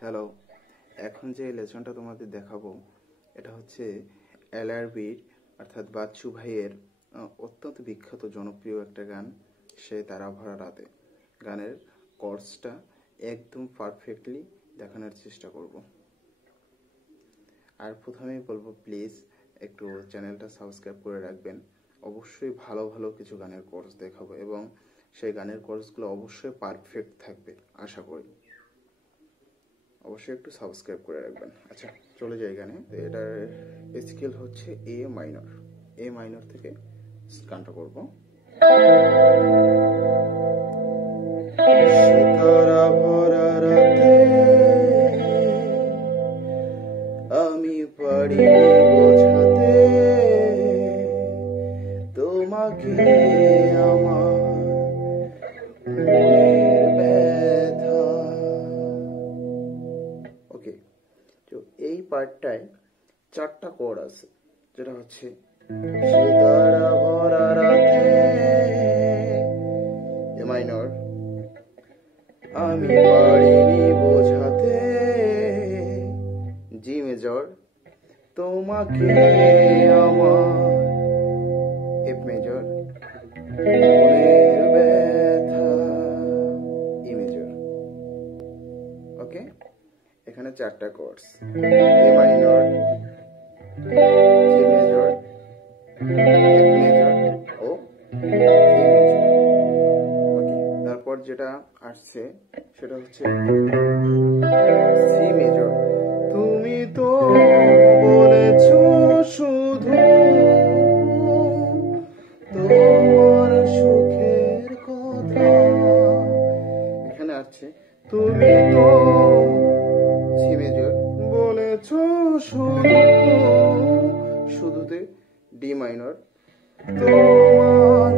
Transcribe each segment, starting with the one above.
Hello, এখন যে লেসনটা তোমাদের দেখাবো এটা হচ্ছে এলআরবির অর্থাৎ বাচ্চু ভাইয়ের অত্যন্ত বিখ্যাত জনপ্রিয় একটা গান, সে তারা ভরা রাতে। গানের কর্ডসটা একদম পারফেক্টলি দেখানোর চেষ্টা করব। আর প্রথমেই বলবো প্লিজ একটু চ্যানেলটা সাবস্ক্রাইব করে রাখবেন। অবশ্যই ভালো ভালো কিছু গানের কোর্স দেখাবো এবং সেই গানের কোর্সগুলো অবশ্যই পারফেক্ট থাকবে আশা করি। অবশ্যই একটু সাবস্ক্রাইব করে রাখবেন। আচ্ছা, চলে যাই গানে। এটার স্কেল হচ্ছে এ মাইনর থেকে গানটা করবো। তারা ভরা রাতে আমি পারি বোঝাতে তোমাকে আমার ব্যথা। ওকে, তো এই পার্টটায় চারটা কোড আছে, যেটা হচ্ছে তারা ভরা রাতে এ মাইনর, আমি পারিনি বোঝাতে জি মেজর, তোমাকে আমার এফ মেজর, মনের ব্যথা ই মেজর। ওকে, এখানে চারটা chords, A minor, G major, F major ও ই মেজর। ওকে, তারপর যেটা আসছে সেটা হচ্ছে সি মেজর। তুমি তো বলেছো শুধু তোমার সুখের কথা। এখানে আসছে তুমি তো সি মেজর বলেছো শুধু, শুধুতে ডি মাইনর, তোমার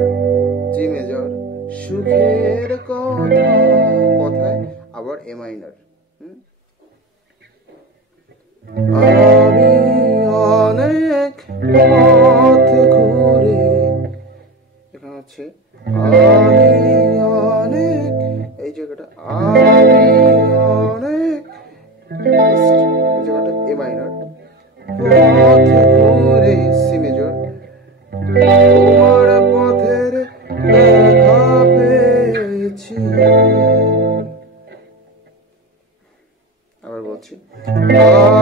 জি মেজর সুখের কথা, কথায় আবার এ মাইনর। আমি অনেক পথ ঘুরে, এখানে হচ্ছে আমি অনেক, এই জায়গাটা আমি অনেক, এই জায়গাটা এ মাইনর, পথ ঘুরে সি মেজর, তোমার পথের দেখা পেয়েছি। আবার বলছি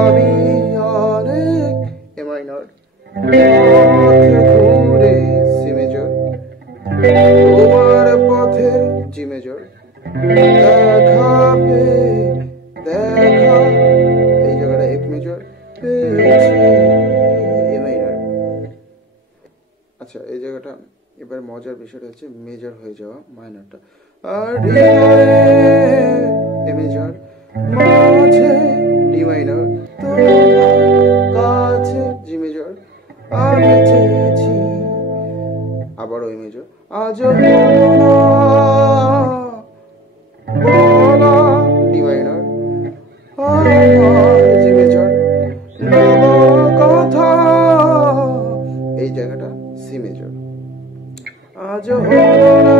আমি অনেক এ মাইনর, পথ ঘুরে সি মেজর, তোমার পথের জি মেজর, দেখা এই জায়গাটা এফ মেজর পেয়েছি এ মাইনর। আচ্ছা, এই জায়গাটা এবার মজার বিষয়টা হচ্ছে মেজর হয়ে যাওয়া মাইনরটা, আর এ মেজর, মাঝে ডি মাইনর, তোমার কাছে জি মেজর, আমি চেয়েছি, আবারও এ মেজর, আজ বলা ডি মাইনর, আমার জি মেজর, কথা, এই জায়গাটা সি মেজর, আজ হলো না